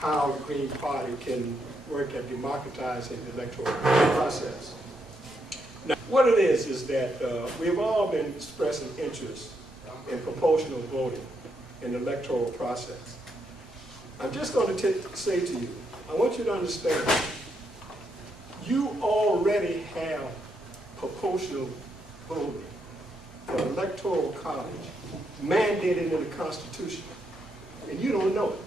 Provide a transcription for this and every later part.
how the Green Party can work at democratizing the electoral process. Now, what it is that we've all been expressing interest in proportional voting in the electoral process. I'm just going to say to you, I want you to understand, you already have proportional voting for the Electoral College mandated in the Constitution, and you don't know it.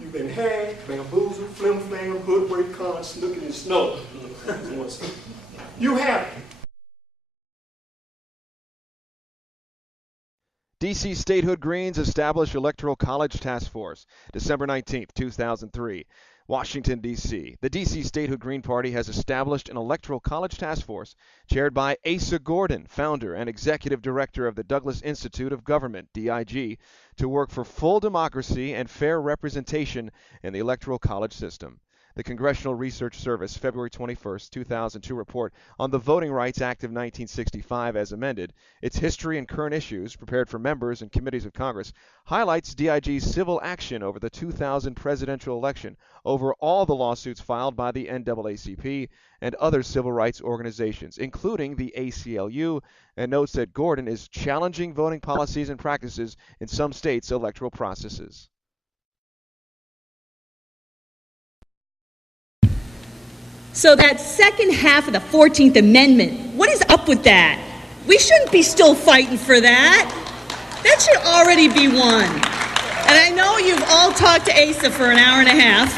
You've been hacked, bamboozled, flim-flam, hoodwinked, con, snookered, and snowed. You have it. D.C. Statehood Greens established Electoral College Task Force, December 19, 2003. Washington, D.C. The D.C. Statehood Green Party has established an Electoral College Task Force chaired by Asa Gordon, founder and executive director of the Douglas Institute of Government, DIG, to work for full democracy and fair representation in the Electoral College system. The Congressional Research Service February 21, 2002 report on the Voting Rights Act of 1965 as amended, its history and current issues prepared for members and committees of Congress, highlights DIG's civil action over the 2000 presidential election, over all the lawsuits filed by the NAACP and other civil rights organizations, including the ACLU, and notes that Gordon is challenging voting policies and practices in some states' electoral processes. So that second half of the 14th Amendment, what is up with that? We shouldn't be still fighting for that. That should already be won. And I know you've all talked to Asa for an hour and a half.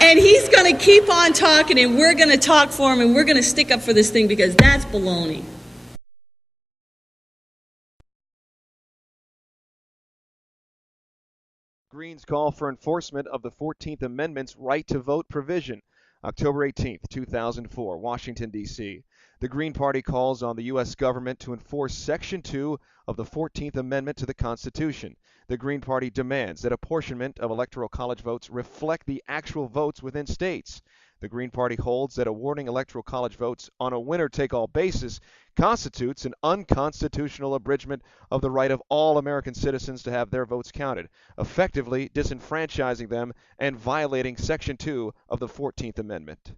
And he's going to keep on talking, and we're going to talk for him, and we're going to stick up for this thing because that's baloney. Greens call for enforcement of the 14th Amendment's right to vote provision. October 18, 2004, Washington, D.C. The Green Party calls on the U.S. government to enforce Section 2 of the 14th Amendment to the Constitution. The Green Party demands that apportionment of electoral college votes reflect the actual votes within states. The Green Party holds that awarding electoral college votes on a winner-take-all basis constitutes an unconstitutional abridgment of the right of all American citizens to have their votes counted, effectively disenfranchising them and violating Section 2 of the 14th Amendment.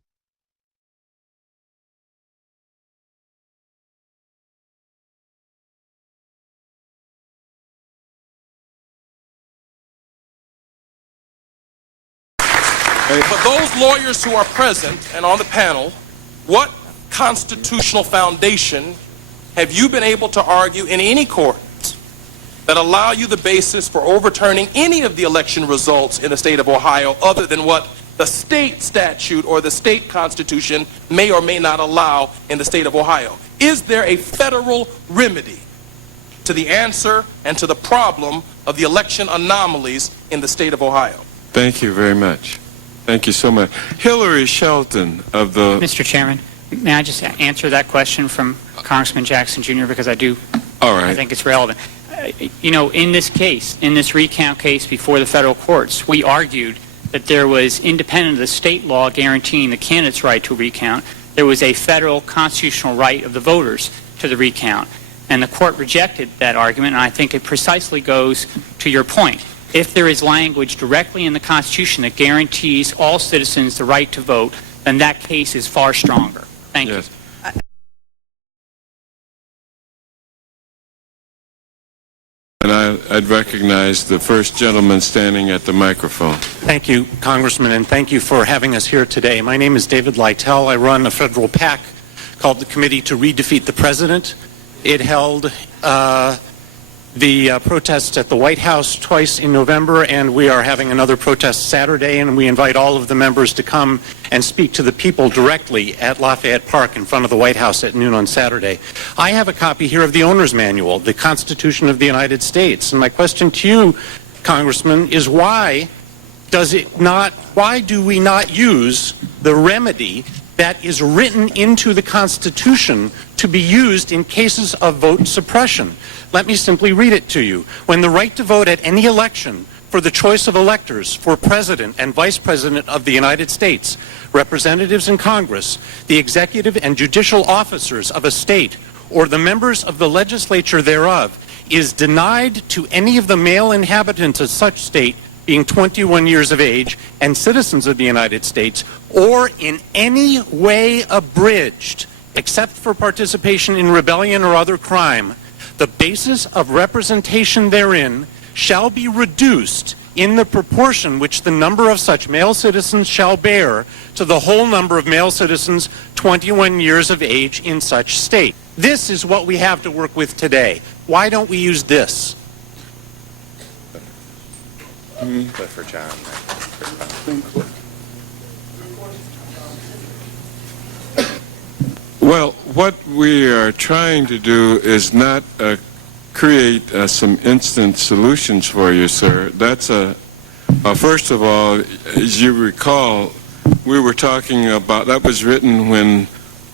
For those lawyers who are present and on the panel, what constitutional foundation have you been able to argue in any court that allow you the basis for overturning any of the election results in the state of Ohio other than what the state statute or the state constitution may or may not allow in the state of Ohio? Is there a federal remedy to the answer and to the problem of the election anomalies in the state of Ohio? Thank you very much. Thank you so much. Hillary Shelton of the... Mr. Chairman, may I just answer that question from Congressman Jackson Jr. because I do All right. I think it's relevant. You know, in this case, in this recount case before the federal courts, we argued that there was, independent of the state law guaranteeing the candidate's right to recount, there was a federal constitutional right of the voters to the recount. And the court rejected that argument, and I think it precisely goes to your point. If there is language directly in the Constitution that guarantees all citizens the right to vote, then that case is far stronger. Thank you. And I'd recognize the first gentleman standing at the microphone. Thank you, Congressman, and thank you for having us here today. My name is David Lytle. I run a federal PAC called the Committee to Redefeat the President. It held the protests at the White House twice in November, and we are having another protest Saturday, and we invite all of the members to come and speak to the people directly at Lafayette Park in front of the White House at noon on Saturday. I have a copy here of the Owner's Manual, the Constitution of the United States, and my question to you, Congressman, is why do we not use the remedy that is written into the Constitution to be used in cases of vote suppression? Let me simply read it to you. When the right to vote at any election for the choice of electors for President and Vice President of the United States, representatives in Congress, the executive and judicial officers of a state, or the members of the legislature thereof, is denied to any of the male inhabitants of such state being 21 years of age and citizens of the United States, or in any way abridged, except for participation in rebellion or other crime, the basis of representation therein shall be reduced in the proportion which the number of such male citizens shall bear to the whole number of male citizens 21 years of age in such state. This is what we have to work with today. Why don't we use this? For John. Well, what we are trying to do is not create some instant solutions for you, sir. That's first of all, as you recall, we were talking about, that was written when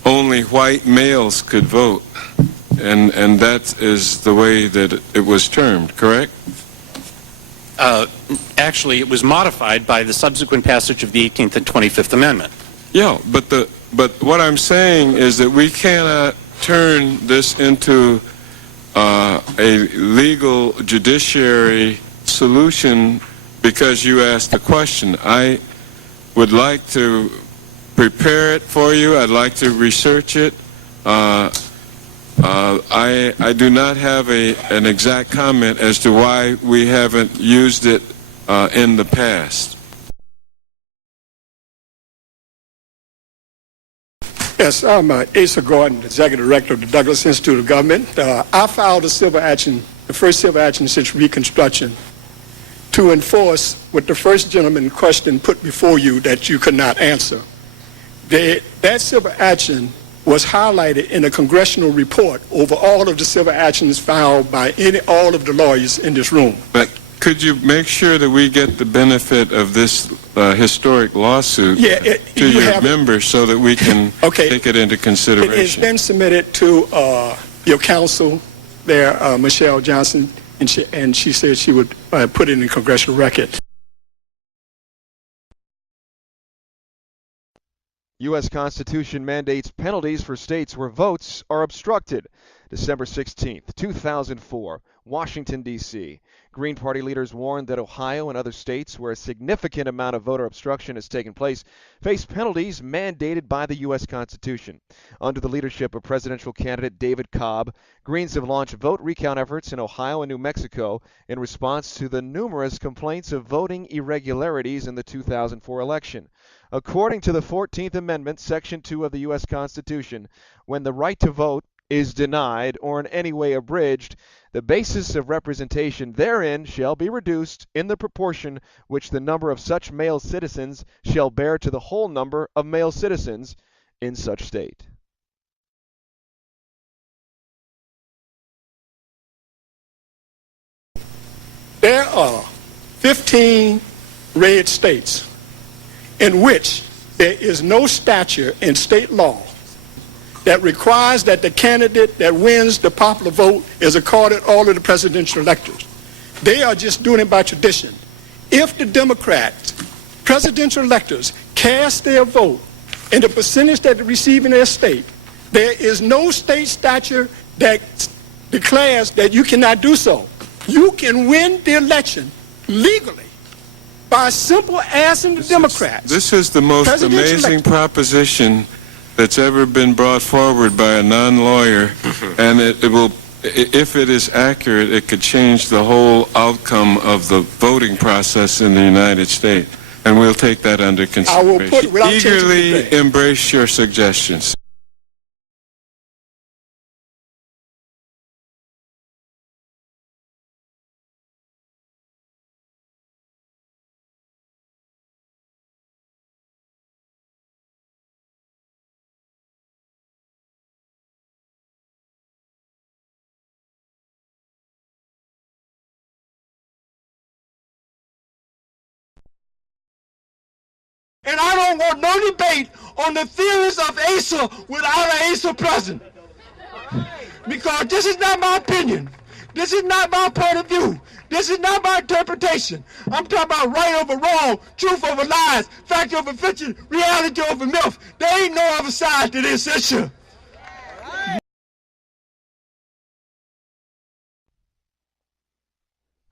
only white males could vote, and that is the way that it was termed, correct? Actually, it was modified by the subsequent passage of the 18th and 25th Amendment. Yeah, but what I'm saying is that we cannot turn this into a legal judiciary solution because you asked the question. I would like to prepare it for you. I'd like to research it. I do not have an exact comment as to why we haven't used it in the past. Yes, I'm Asa Gordon, Executive Director of the Douglas Institute of Government. I filed a civil action, the first civil action since Reconstruction, to enforce what the first gentleman question put before you that you could not answer. That civil action was highlighted in a congressional report over all of the civil actions filed by all of the lawyers in this room. But could you make sure that we get the benefit of this historic lawsuit to your members so that we can take it into consideration? It has been submitted to your counsel there, Michelle Johnson, and she said she would put it in congressional record. U.S. Constitution mandates penalties for states where votes are obstructed. December 16th, 2004, Washington, D.C. Green Party leaders warned that Ohio and other states where a significant amount of voter obstruction has taken place face penalties mandated by the U.S. Constitution. Under the leadership of presidential candidate David Cobb, Greens have launched vote recount efforts in Ohio and New Mexico in response to the numerous complaints of voting irregularities in the 2004 election. According to the 14th Amendment, Section 2 of the U.S. Constitution, when the right to vote is denied or in any way abridged, the basis of representation therein shall be reduced in the proportion which the number of such male citizens shall bear to the whole number of male citizens in such state. There are 15 red states in which there is no statute in state law that requires that the candidate that wins the popular vote is accorded all of the presidential electors. They are just doing it by tradition. If the Democrats, presidential electors, cast their vote in the percentage that they receive in their state, there is no state statute that declares that you cannot do so. You can win the election legally by simple asking the Democrats. This is the most amazing proposition that's ever been brought forward by a non-lawyer, and it will, if it is accurate, it could change the whole outcome of the voting process in the United States, and we'll take that under consideration. I will put it without eagerly embrace your suggestions. And I don't want no debate on the theories of Asa without an Asa present. Because this is not my opinion. This is not my point of view. This is not my interpretation. I'm talking about right over wrong, truth over lies, fact over fiction, reality over myth. There ain't no other side to this issue.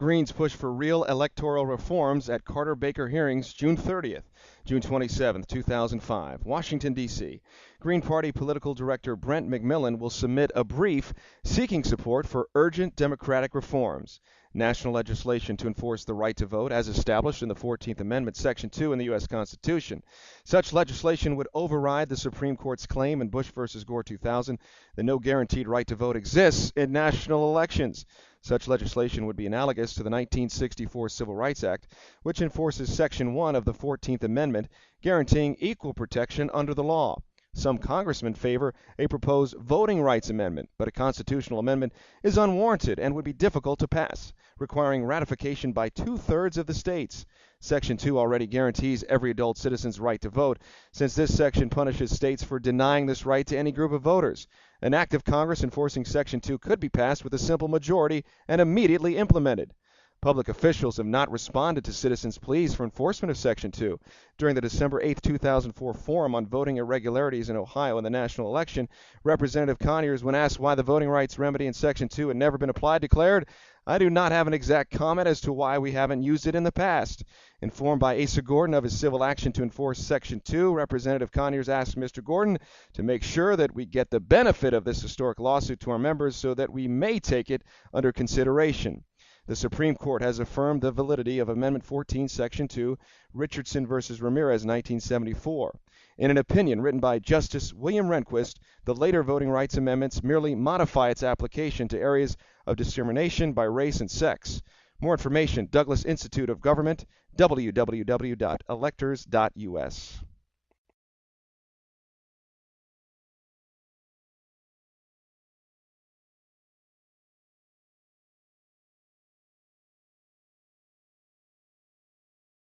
Greens push for real electoral reforms at Carter-Baker hearings June 30th. June 27, 2005, Washington, D.C. Green Party political director Brent McMillan will submit a brief seeking support for urgent democratic reforms. National legislation to enforce the right to vote as established in the 14th Amendment, Section 2 in the U.S. Constitution. Such legislation would override the Supreme Court's claim in Bush v. Gore 2000 that no guaranteed right to vote exists in national elections. Such legislation would be analogous to the 1964 Civil Rights Act, which enforces Section 1 of the 14th Amendment, guaranteeing equal protection under the law. Some congressmen favor a proposed voting rights amendment, but a constitutional amendment is unwarranted and would be difficult to pass, requiring ratification by 2/3 of the states. Section 2 already guarantees every adult citizen's right to vote, since this section punishes states for denying this right to any group of voters. An act of Congress enforcing Section 2 could be passed with a simple majority and immediately implemented. Public officials have not responded to citizens' pleas for enforcement of Section 2. During the December 8, 2004 forum on voting irregularities in Ohio in the national election, Representative Conyers, when asked why the voting rights remedy in Section 2 had never been applied, declared, "I do not have an exact comment as to why we haven't used it in the past." Informed by Asa Gordon of his civil action to enforce Section 2, Representative Conyers asked Mr. Gordon to make sure that we get the benefit of this historic lawsuit to our members so that we may take it under consideration. The Supreme Court has affirmed the validity of Amendment 14, Section 2, Richardson v. Ramirez, 1974. In an opinion written by Justice William Rehnquist, the later voting rights amendments merely modify its application to areas of discrimination by race and sex. More information, Douglas Institute of Government, www.electors.us.